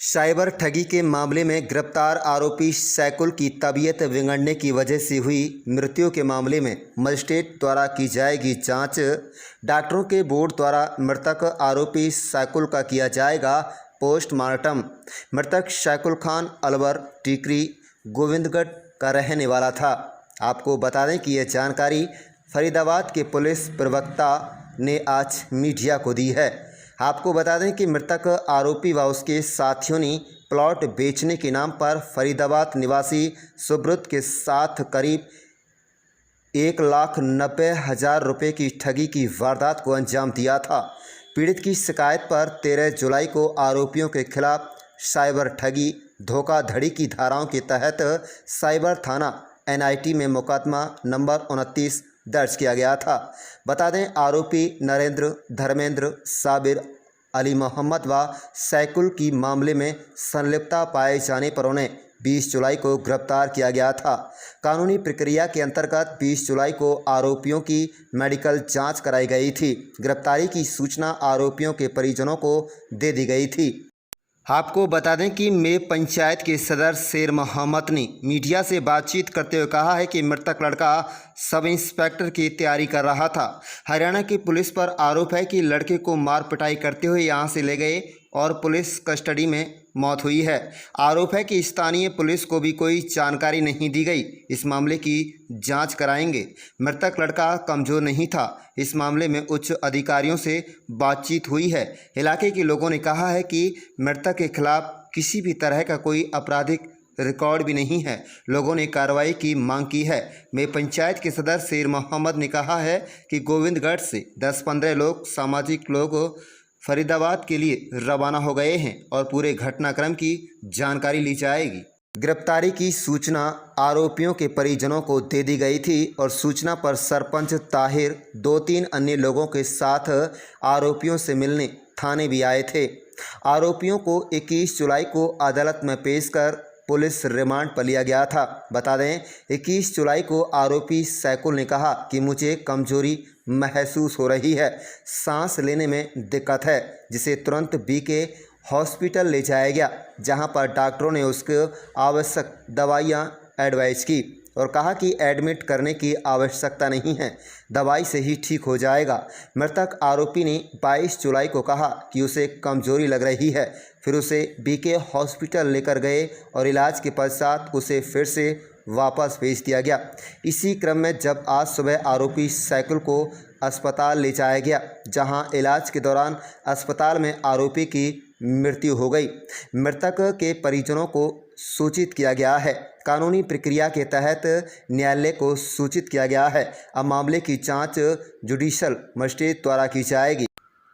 Cyber ठगी के मामले में गिरफ्तार आरोपी सैकुल की तबीयत बिगड़ने की वजह से हुई मृत्यु के मामले में मजिस्ट्रेट द्वारा की जाएगी जांच। डॉक्टरों के बोर्ड द्वारा मृतक आरोपी सैकुल का किया जाएगा पोस्टमार्टम। मृतक सैकुल खान अलवर टीकरी गोविंदगढ़ का रहने वाला था। आपको बता दें कि यह जानकारी फरीदाबाद के पुलिस प्रवक्ता ने आज मीडिया को दी है। आपको बता दें कि मृतक आरोपी व उसके साथियों ने प्लॉट बेचने के नाम पर फरीदाबाद निवासी सुब्रत के साथ करीब 1,90,000 रुपये की ठगी की वारदात को अंजाम दिया था। पीड़ित की शिकायत पर 13 जुलाई को आरोपियों के खिलाफ साइबर ठगी धोखाधड़ी की धाराओं के तहत साइबर थाना NIT में मुकदमा नंबर 29 दर्ज किया गया था। बता दें आरोपी नरेंद्र, धर्मेंद्र, साबिर, अली मोहम्मद व सैकुल की मामले में संलिप्तता पाए जाने पर उन्हें 20 जुलाई को गिरफ्तार किया गया था। कानूनी प्रक्रिया के अंतर्गत 20 जुलाई को आरोपियों की मेडिकल जांच कराई गई थी। गिरफ्तारी की सूचना आरोपियों के परिजनों को दे दी गई थी। आपको बता दें कि मेप पंचायत के सदर शेर मोहम्मद ने मीडिया से बातचीत करते हुए कहा है कि मृतक लड़का सब इंस्पेक्टर की तैयारी कर रहा था। हरियाणा की पुलिस पर आरोप है कि लड़के को मार पिटाई करते हुए यहां से ले गए और पुलिस कस्टडी में मौत हुई है। आरोप है कि स्थानीय पुलिस को भी कोई जानकारी नहीं दी गई। इस मामले की जांच कराएंगे। मृतक लड़का कमज़ोर नहीं था। इस मामले में उच्च अधिकारियों से बातचीत हुई है। इलाके के लोगों ने कहा है कि मृतक के खिलाफ किसी भी तरह का कोई आपराधिक रिकॉर्ड भी नहीं है। लोगों ने कार्रवाई की मांग की है। में पंचायत के सदस्य शेर मोहम्मद ने कहा है कि गोविंदगढ़ से 10-15 लोग सामाजिक लोग फरीदाबाद के लिए रवाना हो गए हैं और पूरे घटनाक्रम की जानकारी ली जाएगी। गिरफ्तारी की सूचना आरोपियों के परिजनों को दे दी गई थी और सूचना पर सरपंच ताहिर 2-3 अन्य लोगों के साथ आरोपियों से मिलने थाने भी आए थे। आरोपियों को 21 जुलाई को अदालत में पेश कर पुलिस रिमांड पर लिया गया था। बता दें 21 जुलाई को आरोपी सैकुल ने कहा कि मुझे कमजोरी महसूस हो रही है, सांस लेने में दिक्कत है, जिसे तुरंत BK हॉस्पिटल ले जाया गया, जहां पर डॉक्टरों ने उसको आवश्यक दवाइयां एडवाइस की और कहा कि एडमिट करने की आवश्यकता नहीं है, दवाई से ही ठीक हो जाएगा। मृतक आरोपी ने 22 जुलाई को कहा कि उसे कमजोरी लग रही है। फिर उसे BK हॉस्पिटल लेकर गए और इलाज के पश्चात उसे फिर से वापस भेज दिया गया। इसी क्रम में जब आज सुबह आरोपी सैकुल को अस्पताल ले जाया गया, जहां इलाज के दौरान अस्पताल में आरोपी की मृत्यु हो गई। मृतक के परिजनों को सूचित किया गया है। कानूनी प्रक्रिया के तहत न्यायालय को सूचित किया गया है। अब मामले की जांच जुडिशल मजिस्ट्रेट द्वारा की जाएगी।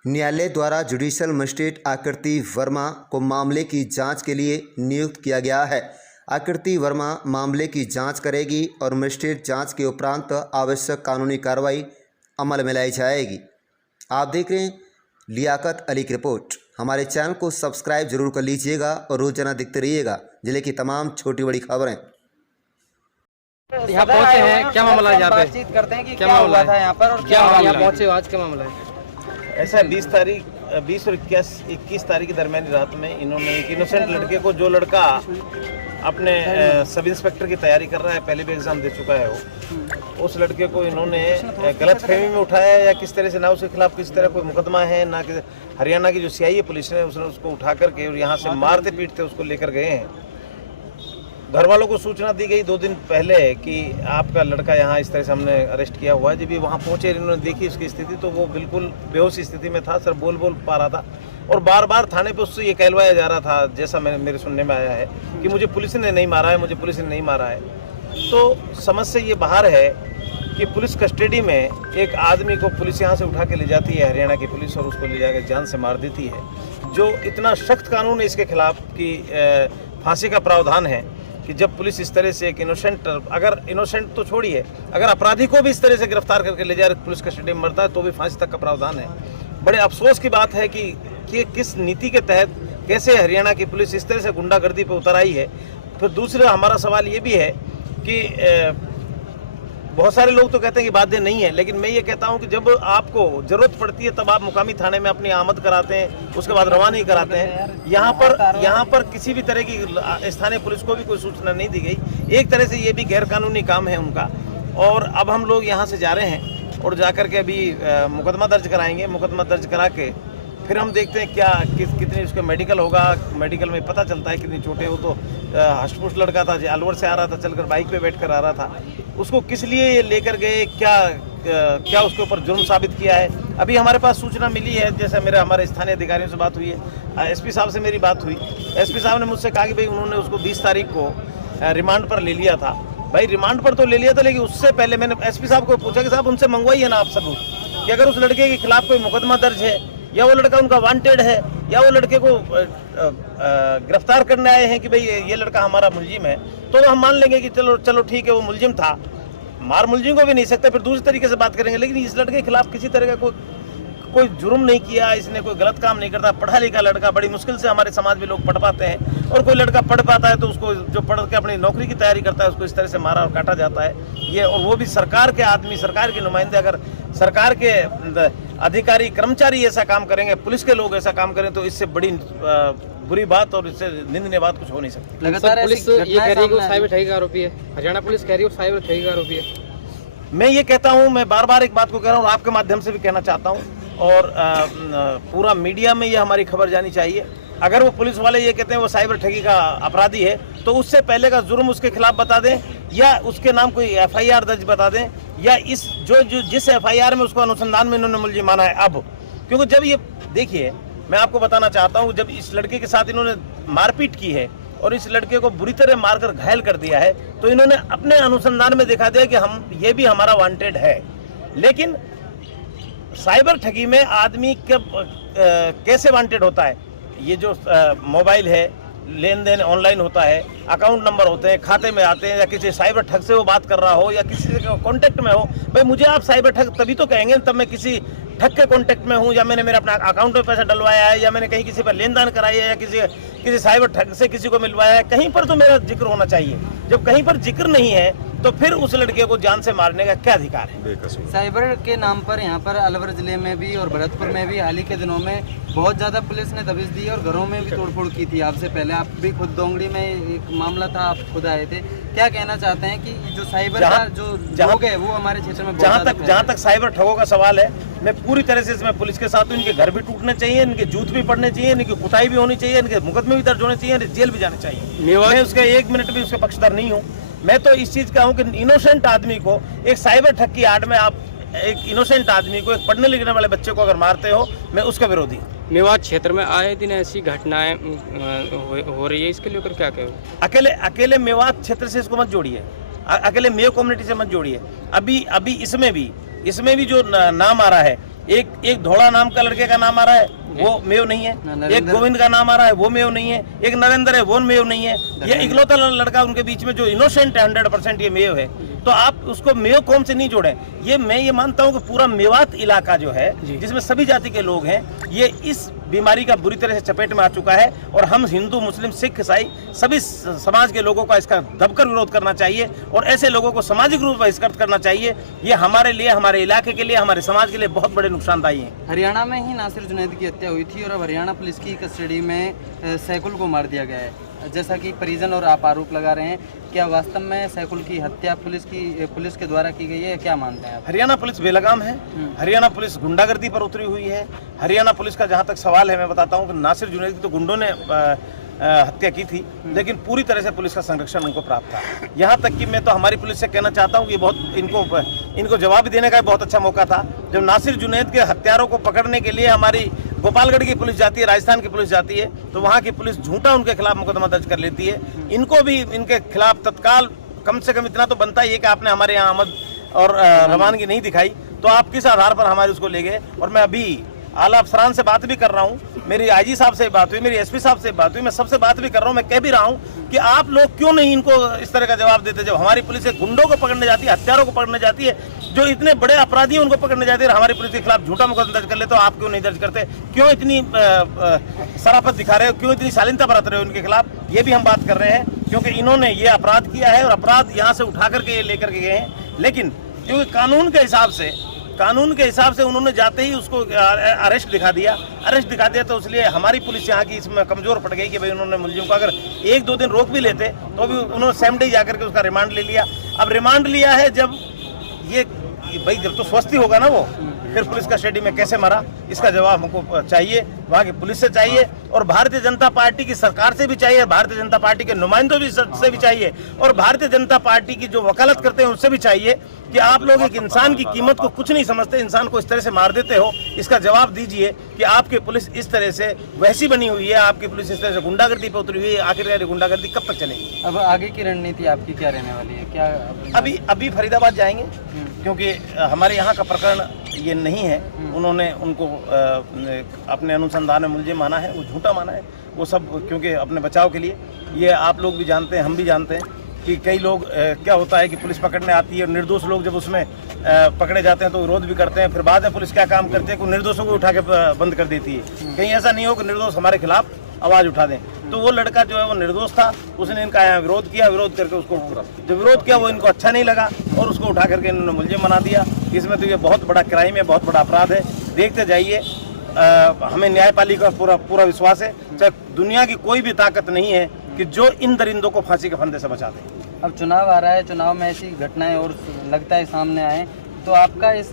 न्यायालय द्वारा जुडिशल मजिस्ट्रेट आकृति वर्मा को मामले की जांच के लिए नियुक्त किया गया है। आकृति वर्मा मामले की जांच करेगी और मजिस्ट्रेट जांच के उपरांत आवश्यक कानूनी कार्रवाई अमल में लाई जाएगी। आप देख रहे हैं लियाकत अली की रिपोर्ट। हमारे चैनल को सब्सक्राइब जरूर कर लीजिएगा और रोजाना दिखते रहिएगा जिले की तमाम छोटी बड़ी खबरें। यहाँ पहुँचे हैं, क्या मामला है? यहाँ पे बातचीत करते हैं कि क्या हुआ था यहाँ पर और क्या यहाँ पहुँचे आज क्या मामला है? ऐसा 20 और 21 तारीख की दरमियानी रात में इन्होंने एक इनोसेंट लड़के को, जो लड़का अपने सब इंस्पेक्टर की तैयारी कर रहा है, पहले भी एग्जाम दे चुका है वो, उस लड़के को इन्होंने गलत फहमी में उठाया या किस तरह से, ना उसके खिलाफ किस तरह कोई मुकदमा है, ना कि हरियाणा की जो CIA पुलिस है उसने उसको उठा करके और यहाँ से मारते पीटते उसको लेकर गए हैं। घर वालों को सूचना दी गई 2 दिन पहले कि आपका लड़का यहाँ इस तरह से हमने अरेस्ट किया हुआ है। जब भी वहाँ पहुँचे इन्होंने देखी उसकी स्थिति तो वो बिल्कुल बेहोश स्थिति में था, सर बोल पा रहा था और बार बार थाने पे उससे ये कहलवाया जा रहा था, जैसा मेरे सुनने में आया है कि मुझे पुलिस ने नहीं मारा है, मुझे पुलिस ने नहीं मारा है। तो समझ से ये बाहर है कि पुलिस कस्टडी में एक आदमी को पुलिस यहाँ से उठा के ले जाती है, हरियाणा की पुलिस, और उसको ले जाकर जान से मार देती है। जो इतना सख्त कानून है इसके खिलाफ कि फांसी का प्रावधान है कि जब पुलिस इस तरह से एक इनोसेंट, अगर इनोसेंट तो छोड़िए, अगर अपराधी को भी इस तरह से गिरफ्तार करके ले जाए पुलिस कस्टडी में मरता है तो भी फांसी तक का प्रावधान है। बड़े अफसोस की बात है कि किस नीति के तहत कैसे हरियाणा की पुलिस इस तरह से गुंडागर्दी पर उतर आई है। फिर दूसरा हमारा सवाल ये भी है कि बहुत सारे लोग तो कहते हैं कि बाध्य नहीं है, लेकिन मैं ये कहता हूं कि जब आपको जरूरत पड़ती है तब आप मुकामी थाने में अपनी आमद कराते हैं, उसके बाद रवानी कराते हैं। यहाँ पर किसी भी तरह की स्थानीय पुलिस को भी कोई सूचना नहीं दी गई। एक तरह से ये भी गैर कानूनी काम है उनका। और अब हम लोग यहाँ से जा रहे हैं और जा कर के अभी मुकदमा दर्ज कराएंगे। मुकदमा दर्ज करा के फिर हम देखते हैं क्या कितनी उसका मेडिकल होगा। मेडिकल में पता चलता है कितनी चोटें। वो तो हष्टपुष्ट लड़का था, अलवर से आ रहा था, चलकर बाइक पे बैठ कर आ रहा था। उसको किस लिए लेकर गए, क्या उसके ऊपर जुर्म साबित किया है, अभी हमारे पास सूचना मिली है। जैसे हमारे स्थानीय अधिकारियों से बात हुई है, एसपी साहब से मेरी बात हुई। एसपी साहब ने मुझसे कहा कि भाई उन्होंने उसको 20 तारीख को रिमांड पर ले लिया था। भाई रिमांड पर तो ले लिया था, लेकिन उससे पहले मैंने एसपी साहब को पूछा कि साहब उनसे मंगवाइए ना आप सबूत कि अगर उस लड़के के खिलाफ कोई मुकदमा दर्ज है, या वो लड़का उनका वांटेड है, या वो लड़के को गिरफ्तार करने आए हैं कि भाई ये लड़का हमारा मुलजिम है, तो हम मान लेंगे कि चलो ठीक है वो मुलजिम था। मार मुलजिम को भी नहीं सकता, फिर दूसरी तरीके से बात करेंगे। लेकिन इस लड़के के खिलाफ किसी तरह का कोई जुर्म नहीं किया, इसने कोई गलत काम नहीं करता। पढ़ा लिखा लड़का, बड़ी मुश्किल से हमारे समाज में लोग पढ़ पाते हैं, और कोई लड़का पढ़ पाता है तो उसको जो पढ़ के अपनी नौकरी की तैयारी करता है उसको इस तरह से मारा और काटा जाता है। ये और वो भी सरकार के आदमी, सरकार के नुमाइंदे। अगर सरकार के अधिकारी कर्मचारी ऐसा काम करेंगे, पुलिस के लोग ऐसा काम करें, तो इससे बड़ी बुरी बात और इससे निंदनीय बात कुछ हो नहीं सकती। लगातार पुलिस ये कह रही है कि वो साइबर ठगी का आरोपी है। हरियाणा पुलिस कह रही है वो साइबर ठगी का आरोपी है। मैं ये कहता हूँ, मैं बार बार एक बात को कह रहा हूँ, आपके माध्यम से भी कहना चाहता हूँ, और पूरा मीडिया में ये हमारी खबर जानी चाहिए। अगर वो पुलिस वाले ये कहते हैं वो साइबर ठगी का अपराधी है, तो उससे पहले का जुर्म उसके खिलाफ बता दें, या उसके नाम कोई एफआईआर दर्ज बता दें, या इस जिस एफआईआर में उसको अनुसंधान में इन्होंने मुलजिम माना है अब। क्योंकि जब ये देखिए, मैं आपको बताना चाहता हूँ, जब इस लड़के के साथ इन्होंने मारपीट की है और इस लड़के को बुरी तरह मारकर घायल कर दिया है, तो इन्होंने अपने अनुसंधान में दिखा दिया कि ये भी हमारा वांटेड है। लेकिन साइबर ठगी में आदमी कैसे वांटेड होता है? ये जो मोबाइल है, लेन देन ऑनलाइन होता है, अकाउंट नंबर होते हैं, खाते में आते हैं, या किसी साइबर ठग से वो बात कर रहा हो, या किसी के कांटेक्ट में हो। भाई मुझे आप साइबर ठग तभी तो कहेंगे तब मैं किसी ठग के कांटेक्ट में हूँ, या मैंने मेरे अपना अकाउंट में पैसा डलवाया है, या मैंने कहीं किसी पर लेन देन कराया है, या किसी साइबर ठग से किसी को मिलवाया है। कहीं पर तो मेरा जिक्र होना चाहिए। जब कहीं पर जिक्र नहीं है तो फिर उस लड़के को जान से मारने का क्या अधिकार है? साइबर के नाम पर यहाँ पर अलवर जिले में भी और भरतपुर में भी हाल ही के दिनों में बहुत ज़्यादा पुलिस ने दबिश दी और घरों में भी तोड़फोड़ की थी। आपसे पहले आप भी खुद दोंगड़ी में एक मामला था, आप खुद आए थे। क्या कहना चाहते हैं कि जो साइबर का जो लोग है वो हमारे क्षेत्र में जहाँ तक साइबर ठगों का सवाल है, मैं पूरी तरह से इसमें पुलिस के साथ हूं। इनके घर भी टूटने चाहिए, इनके जूत भी पड़ने चाहिए, इनकी कुटाई भी होनी चाहिए, इनके मुकदमे भी दर्ज होने चाहिए, जेल भी जाने चाहिए। मैं उसके 1 मिनट भी उसके पक्षधर नहीं हूँ। मैं तो इस चीज का हूँ कि इनोसेंट आदमी को एक साइबर ठग की आड़ में आप एक इनोसेंट आदमी को, एक पढ़ने लिखने वाले बच्चे को अगर मारते हो, मैं उसका विरोधी हूँ। मेवात क्षेत्र में आए दिन ऐसी घटनाएं हो रही है, इसके लेकर क्या कहें? अकेले मेवात क्षेत्र से इसको मत जोड़िए, अकेले मेयो कम्युनिटी से मत जोड़िए। अभी इसमें भी जो नाम आ रहा है, एक धोड़ा नाम का लड़के का नाम आ रहा है, वो मेयो नहीं है। एक गोविंद का नाम आ रहा है, वो मेयो नहीं है। एक नरेंद्र है, वो मेयो नहीं है। ये इकलौता लड़का उनके बीच में जो इनोसेंट है 100% ये मेयो है। तो आप उसको मेयो कौम से नहीं जोड़ें। मैं ये मानता हूँ कि पूरा मेवात इलाका जो है, जिसमें सभी जाति के लोग हैं, ये इस बीमारी का बुरी तरह से चपेट में आ चुका है। और हम हिंदू, मुस्लिम, सिख, ईसाई सभी समाज के लोगों का इसका दबकर विरोध करना चाहिए, और ऐसे लोगों को सामाजिक रूप से बहिष्कृत करना चाहिए। ये हमारे लिए, हमारे इलाके के लिए, हमारे समाज के लिए बहुत बड़े नुकसानदायी है। हरियाणा में ही नासिर जुनैद की हत्या हुई थी और अब हरियाणा पुलिस की कस्टडी में सैकुल को मार दिया गया है, जैसा कि परिजन और आप आरोप लगा रहे हैं। क्या वास्तव में सैकुल की हत्या पुलिस के द्वारा की गई है? क्या मानते हैं आप? हरियाणा पुलिस बेलगाम है। हरियाणा पुलिस गुंडागर्दी पर उतरी हुई है। हरियाणा पुलिस का जहां तक सवाल है, मैं बताता हूं कि नासिर जुनैद की तो गुंडों ने हत्या की थी, लेकिन पूरी तरह से पुलिस का संरक्षण उनको प्राप्त था। यहाँ तक कि मैं तो हमारी पुलिस से कहना चाहता हूँ कि बहुत इनको जवाब देने का बहुत अच्छा मौका था। जब नासिर जुनैद के हत्यारों को पकड़ने के लिए हमारी गोपालगढ़ की पुलिस जाती है, राजस्थान की पुलिस जाती है, तो वहाँ की पुलिस झूठा उनके खिलाफ मुकदमा दर्ज कर लेती है। इनको भी इनके खिलाफ तत्काल कम से कम इतना तो बनता ही है कि आपने हमारे यहाँ आमद और रवानगी नहीं दिखाई, तो आप किस आधार पर हमारे उसको ले गए। और मैं अभी आला अफसरान से बात भी कर रहा हूँ, मेरी आईजी साहब से बात हुई, मेरी एसपी साहब से बात हुई, मैं सबसे बात भी कर रहा हूँ। मैं कह भी रहा हूँ कि आप लोग क्यों नहीं इनको इस तरह का जवाब देते। जब हमारी पुलिस गुंडों को पकड़ने जाती है, हत्यारों को पकड़ने जाती है, जो इतने बड़े अपराधी उनको पकड़ने जाती है, हमारी पुलिस के खिलाफ झूठा मुकदमा दर्ज कर ले, तो आप क्यों नहीं दर्ज करते? क्यों इतनी शराफत दिखा रहे हो? क्यों इतनी शालीनता बरत रहे हो इनके खिलाफ? ये भी हम बात कर रहे हैं, क्योंकि इन्होंने ये अपराध किया है और अपराध यहाँ से उठा करके लेकर के गए हैं। लेकिन क्योंकि कानून के हिसाब से उन्होंने जाते ही उसको अरेस्ट दिखा दिया तो इसलिए हमारी पुलिस यहाँ की इसमें कमजोर पड़ गई कि भाई उन्होंने मुलजिम को अगर 1-2 दिन रोक भी लेते तो भी उन्होंने सेम डे जाकर के उसका रिमांड ले लिया। अब रिमांड लिया है जब ये भाई जब तो स्वस्थ ही होगा ना वो, फिर पुलिस कस्टडी में कैसे मरा इसका जवाब हमको चाहिए, वहाँ की पुलिस से चाहिए और भारतीय जनता पार्टी की सरकार से भी चाहिए, भारतीय जनता पार्टी के नुमाइंदों से भी चाहिए और भारतीय जनता पार्टी की जो वकालत करते हैं उससे भी चाहिए कि आप लोग एक इंसान की कीमत को कुछ नहीं समझते, इंसान को इस तरह से मार देते हो। इसका जवाब दीजिए कि आपकी पुलिस इस तरह से वैसी बनी हुई है, आपकी पुलिस इस तरह से गुंडागर्दी पे उतरी हुई है, आखिर गुंडागर्दी कब तक चलेगी? अब आगे की रणनीति आपकी क्या रहने वाली है? क्या अभी फरीदाबाद जाएंगे क्योंकि हमारे यहाँ का प्रकरण ये नहीं है, उन्होंने उनको अपने अनुसंधान में मुलजिम माना है, वो झूठा माना है, वो सब क्योंकि अपने बचाव के लिए। ये आप लोग भी जानते हैं, हम भी जानते हैं कि कई लोग क्या होता है कि पुलिस पकड़ने आती है और निर्दोष लोग जब उसमें पकड़े जाते हैं तो विरोध भी करते हैं, फिर बाद में पुलिस क्या काम करती है कि निर्दोषों को उठा के बंद कर देती है। कहीं ऐसा नहीं हो कि निर्दोष हमारे खिलाफ आवाज़ उठा दें। तो वो लड़का जो है वो निर्दोष था, उसने इनका यहाँ विरोध किया, विरोध करके उसको जब विरोध किया वो इनको अच्छा नहीं लगा और उसको उठा करके इन्होंने मुलजिम बना दिया। इसमें तो ये बहुत बड़ा क्राइम है, बहुत बड़ा अपराध है। देखते जाइए, हमें न्यायपालिका का पूरा विश्वास है, चाहे दुनिया की कोई भी ताकत नहीं है कि जो इन दरिंदों को फांसी के फंदे से बचा दे। अब चुनाव आ रहा है, चुनाव में ऐसी घटनाएं और लगता है सामने आए, तो आपका इस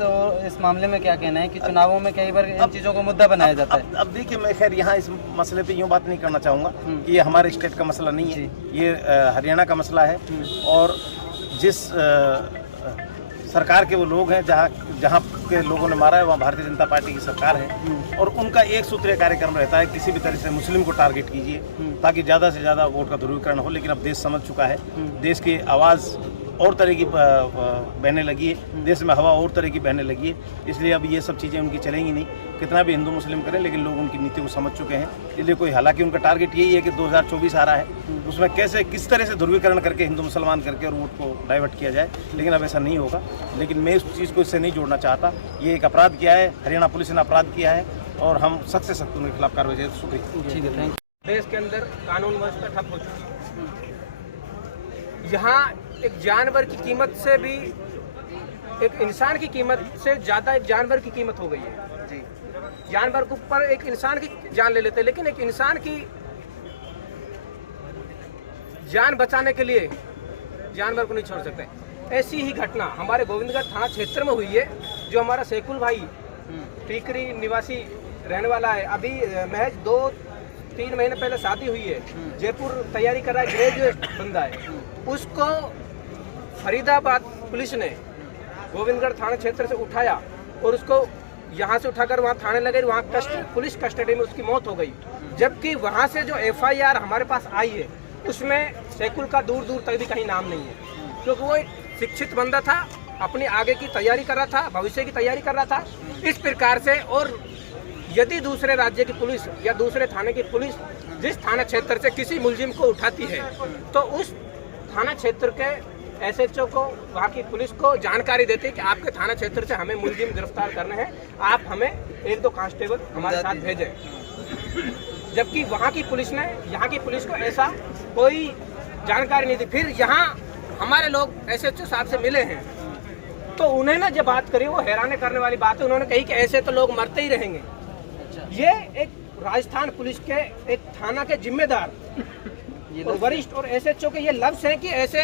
मामले में क्या कहना है कि चुनावों में कई बार इन चीज़ों को मुद्दा बनाया जाता है? अब देखिए, मैं खैर यहाँ इस मसले पे यूँ बात नहीं करना चाहूँगा कि ये हमारे स्टेट का मसला नहीं है, ये हरियाणा का मसला है और जिस सरकार के वो लोग हैं जहाँ के लोगों ने मारा है वहाँ भारतीय जनता पार्टी की सरकार है और उनका एक सूत्रीय कार्यक्रम रहता है, किसी भी तरह से मुस्लिम को टारगेट कीजिए ताकि ज़्यादा से ज़्यादा वोट का ध्रुवीकरण हो। लेकिन अब देश समझ चुका है, देश की आवाज़ और तरह की बहने लगी है, देश में हवा और तरह की बहने लगी है, इसलिए अब ये सब चीज़ें उनकी चलेंगी नहीं, कितना भी हिंदू मुस्लिम करें, लेकिन लोग उनकी नीति को समझ चुके हैं। इसलिए कोई, हालांकि उनका टारगेट यही है कि 2024 आ रहा है, उसमें किस तरह से ध्रुवीकरण करके हिंदू मुसलमान करके और वोट को डाइवर्ट किया जाए, लेकिन अब ऐसा नहीं होगा। लेकिन मैं इस चीज़ को इससे नहीं जोड़ना चाहता। ये एक अपराध किया है, हरियाणा पुलिस ने अपराध किया है और हम सख्त से सख्त उनके खिलाफ कार्रवाई करें। शुक्रिया। ठीक है, थैंक यू। देश के अंदर कानून व्यवस्था ठप हो चुकी है। यहाँ एक जानवर की कीमत से भी, एक इंसान की कीमत से ज़्यादा एक जानवर की कीमत हो गई है जी। जानवर के ऊपर एक इंसान की जान ले लेते हैं, लेकिन एक इंसान की जान बचाने के लिए जानवर को नहीं छोड़ सकते। ऐसी ही घटना हमारे गोविंदगढ़ थाना क्षेत्र में हुई है, जो हमारा शेखुल भाई टीकरी निवासी रहने वाला है। अभी महज 2-3 महीने पहले शादी हुई है, जयपुर तैयारी कर रहा है, ग्रेजुएट बंदा है। उसको फरीदाबाद पुलिस ने गोविंदगढ़ थाना क्षेत्र से उठाया और उसको यहाँ से उठाकर वहाँ थाने लगे, वहाँ पुलिस कस्टडी में उसकी मौत हो गई। जबकि वहाँ से जो FIR हमारे पास आई है उसमें शेखुल का दूर दूर तक भी कहीं नाम नहीं है, क्योंकि वो एक शिक्षित बंदा था, अपनी आगे की तैयारी कर रहा था, भविष्य की तैयारी कर रहा था। इस प्रकार से, और यदि दूसरे राज्य की पुलिस या दूसरे थाने की पुलिस जिस थाना क्षेत्र से किसी मुलजिम को उठाती है तो उस थाना क्षेत्र के SHO को, वहाँ की पुलिस को जानकारी देते हैं कि आपके थाना क्षेत्र से हमें मुलजिम गिरफ्तार करने हैं, आप हमें 1-2 कांस्टेबल हमारे साथ भेजें। जबकि वहाँ की पुलिस ने, यहाँ की पुलिस को ऐसा कोई जानकारी नहीं दी। फिर यहाँ हमारे लोग SHO साहब से मिले हैं तो उन्होंने जब बात करी, वो हैरान करने वाली बात है, उन्होंने कही कि ऐसे तो लोग मरते ही रहेंगे। ये एक राजस्थान पुलिस के एक थाना के जिम्मेदार और वरिष्ठ और SHO के ये लफ्ज हैं कि ऐसे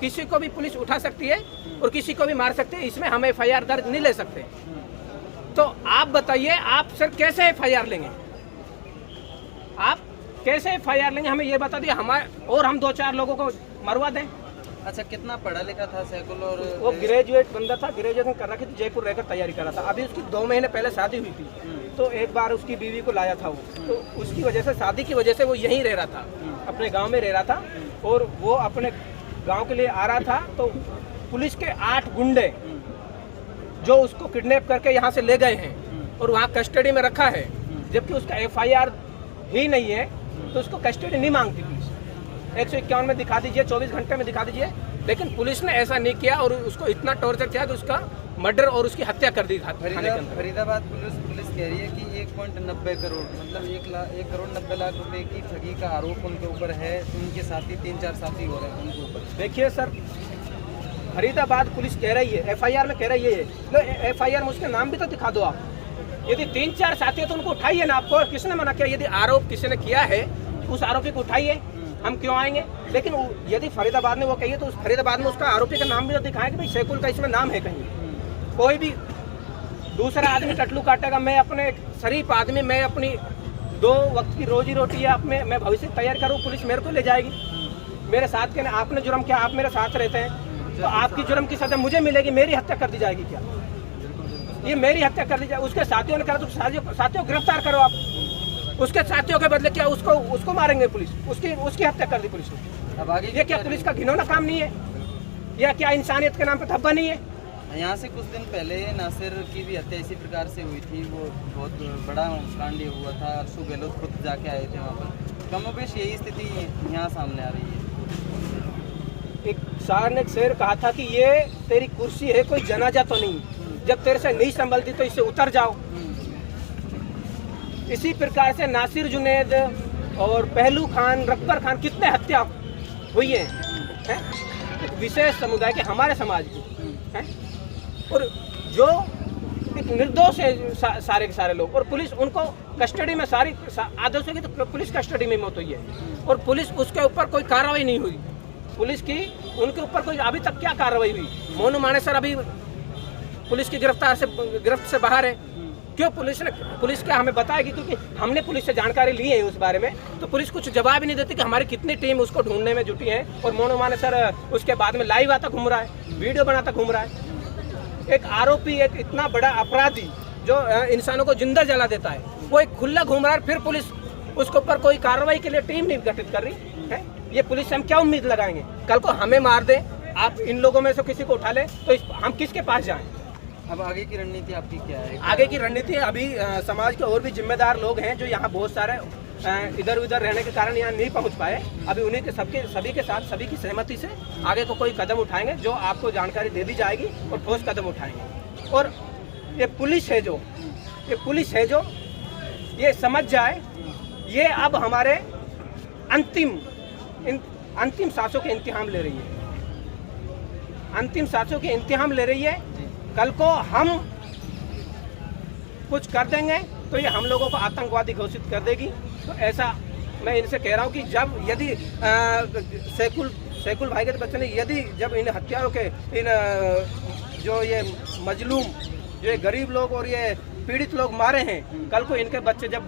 किसी को भी पुलिस उठा सकती है और किसी को भी मार सकते हैं, इसमें हम FIR दर्ज नहीं ले सकते। तो आप बताइए, आप सर कैसे FIR लेंगे? आप कैसे FIR लेंगे? हमें ये बता दिए हमारे, और हम 2-4 लोगों को मरवा दें। अच्छा, कितना पढ़ा लिखा था शेखुल? और वो ग्रेजुएट बंदा था, ग्रेजुएशन कर रहा था, जयपुर रहकर तैयारी कर रहा था। अभी उसकी 2 महीने पहले शादी हुई थी, तो एक बार उसकी बीवी को लाया था वो, तो उसकी वजह से, शादी की वजह से वो यहीं रह रहा था, अपने गांव में रह रहा था और वो अपने गांव के लिए आ रहा था। तो पुलिस के 8 गुंडे जो उसको किडनैप करके यहाँ से ले गए हैं और वहाँ कस्टडी में रखा है, जबकि उसका FIR ही नहीं है, तो उसको कस्टडी नहीं मांगती पुलिस। 151 में दिखा दीजिए, 24 घंटे में दिखा दीजिए, लेकिन पुलिस ने ऐसा नहीं किया और उसको इतना टॉर्चर किया कि उसका मर्डर और उसकी हत्या कर दी थाने के अंदर। फरीदाबाद पुलिस कह रही है कि 1.90 करोड़, मतलब 1 करोड़ 90 लाख रुपए की ठगी का आरोप उनके ऊपर है। उनके साथी 3-4 साथी हो रहे हैं उनके ऊपर। देखिए सर, फरीदाबाद पुलिस कह रही है, एफआईआर में कह रही है, लो एफआईआर में उसके नाम भी तो दिखा दो आप। यदि 3-4 साथी है तो उनको उठाइए ना। आपको किसने मना किया? यदि आरोप किसी ने किया है उस आरोपी को उठाइए, हम क्यों आएंगे? लेकिन यदि फरीदाबाद में वो कहिए तो उस फरीदाबाद में उसका आरोपी का नाम भी तो दिखाएं कि भाई सैकुल का इसमें नाम है कहीं। कोई भी दूसरा आदमी टटलू काटेगा, मैं अपने शरीफ आदमी, मैं अपनी 2 वक्त की रोजी रोटी है मैं भविष्य तैयार करूँ, पुलिस मेरे को ले जाएगी। मेरे साथ के आपने जुर्म किया, आप मेरे साथ रहते हैं तो आपकी जुर्म की सजा मुझे मिलेगी, मेरी हत्या कर दी जाएगी क्या? ये मेरी हत्या कर दी जाए, उसके साथियों ने करा तो साथियों गिरफ्तार करो आप। उसके साथियों के बदले क्या उसको मारेंगे पुलिस? उसकी हत्या कर दी पुलिस ने। अब आगे ये क्या पुलिस का घिनौना काम नहीं है? या क्या इंसानियत के नाम पे धब्बा नहीं है? यहाँ से कुछ दिन पहले नासिर की भी हत्या इसी प्रकार से हुई थी। वो बहुत बड़ा कांड हुआ था। अरशू गहलोत खुद जाके आए थे वहाँ पर। कमोबेश यही स्थिति यहाँ सामने आ रही है। एक शायर ने एक शेर कहा था कि ये तेरी कुर्सी है, कोई जनाजा तो नहीं, जब तेरे से नहीं संभलती तो इससे उतर जाओ। इसी प्रकार से नासिर जुनैद और पहलू खान, रकबर खान, कितने हत्या हुई है? एक विशेष समुदाय के, हमारे समाज की है। और जो एक निर्दोष है सारे के सारे लोग, और पुलिस उनको कस्टडी में सारी आदर्शों की तो पुलिस कस्टडी में मौत हुई है और पुलिस उसके ऊपर कोई कार्रवाई नहीं हुई। पुलिस की उनके ऊपर कोई अभी तक क्या कार्रवाई हुई? मोनू मानेसर अभी पुलिस की गिरफ्त से बाहर है। क्यों? पुलिस क्या हमें बताएगी? क्योंकि हमने पुलिस से जानकारी ली है उस बारे में, तो पुलिस कुछ जवाब ही नहीं देती कि हमारी कितनी टीम उसको ढूंढने में जुटी है। और मोनू मानेसर उसके बाद में लाइव आता घूम रहा है, वीडियो बनाता घूम रहा है। एक आरोपी, एक इतना बड़ा अपराधी जो इंसानों को जिंदा जला देता है, वो एक खुला घूम रहा है, फिर पुलिस उसके ऊपर कोई कार्रवाई के लिए टीम नहीं गठित कर रही है। ये पुलिस से हम क्या उम्मीद लगाएंगे? कल को हमें मार दे, आप इन लोगों में से किसी को उठा ले तो हम किसके पास जाएं? अब आगे की रणनीति आपकी क्या है? आगे की रणनीति अभी समाज के और भी जिम्मेदार लोग हैं जो यहाँ बहुत सारे इधर उधर रहने के कारण यहाँ नहीं पहुँच पाए। अभी उन्हीं के सभी के साथ, सभी की सहमति से आगे को कोई कदम उठाएंगे, जो आपको जानकारी दे दी जाएगी और ठोस कदम उठाएंगे। और ये पुलिस है जो ये समझ जाए, ये अब हमारे अंतिम सांसों के इंतजाम ले रही है, अंतिम सांसों के इंतजाम ले रही है। कल को हम कुछ कर देंगे तो ये हम लोगों को आतंकवादी घोषित कर देगी। तो ऐसा मैं इनसे कह रहा हूँ कि यदि सैकुल भाई के बच्चे ने जब इन हत्यारों के जो ये मजलूम, जो ये गरीब लोग और ये पीड़ित लोग मारे हैं, कल को इनके बच्चे जब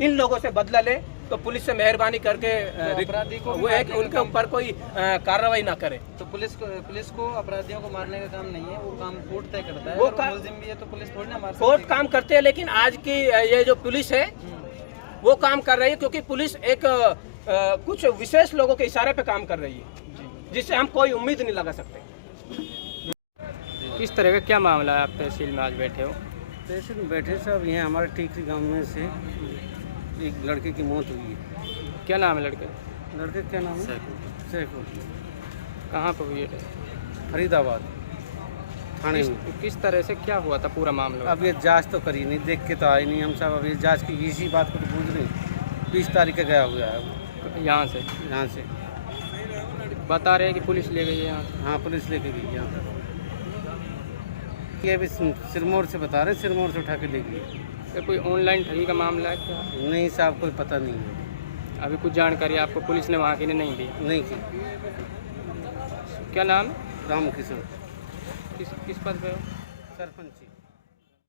इन लोगों से बदला ले तो पुलिस से मेहरबानी करके अपराधी को वो है कि उनके ऊपर कोई कार्रवाई ना करे। तो पुलिस को अपराधियों को मारने का काम नहीं है, वो काम कोर्ट तय करता है। वो मुलजिम भी है तो पुलिस थोड़ी ना मार सकती। कोर्ट काम करते हैं, लेकिन आज की ये जो पुलिस है वो काम कर रही है क्योंकि पुलिस एक कुछ विशेष लोगों के इशारे पे काम कर रही है, जिससे हम कोई उम्मीद नहीं लगा सकते। किस तरह का क्या मामला है? आप तहसील में आज बैठे हो? तहसील में बैठे साहब, यहाँ हमारे टीकरी गांव में से एक लड़के की मौत हुई है। क्या नाम है लड़के? लड़के क्या नाम है? सैफुल। कहाँ पर हुई है? फरीदाबाद थाने में। किस तरह से क्या हुआ था पूरा मामला? अब ये जांच तो करी नहीं, देख के तो आए नहीं हम सब। अभी जांच की इसी बात को तो पूछ रहे हैं। 20 तारीख का गया हुआ है यहाँ से बता रहे हैं कि पुलिस ले गई है यहाँ से। हाँ, पुलिस लेके गई यहाँ पर। ये अभी सिरमौर से बता रहे, सिरमौर से उठा के ले गई। क्या कोई ऑनलाइन ठगी का मामला है क्या? नहीं साहब, कोई पता नहीं है। अभी कुछ जानकारी आपको पुलिस ने वहाँ की नहीं दी? नहीं की। क्या नाम? राम किशन। किस पद पे हो? सरपंच।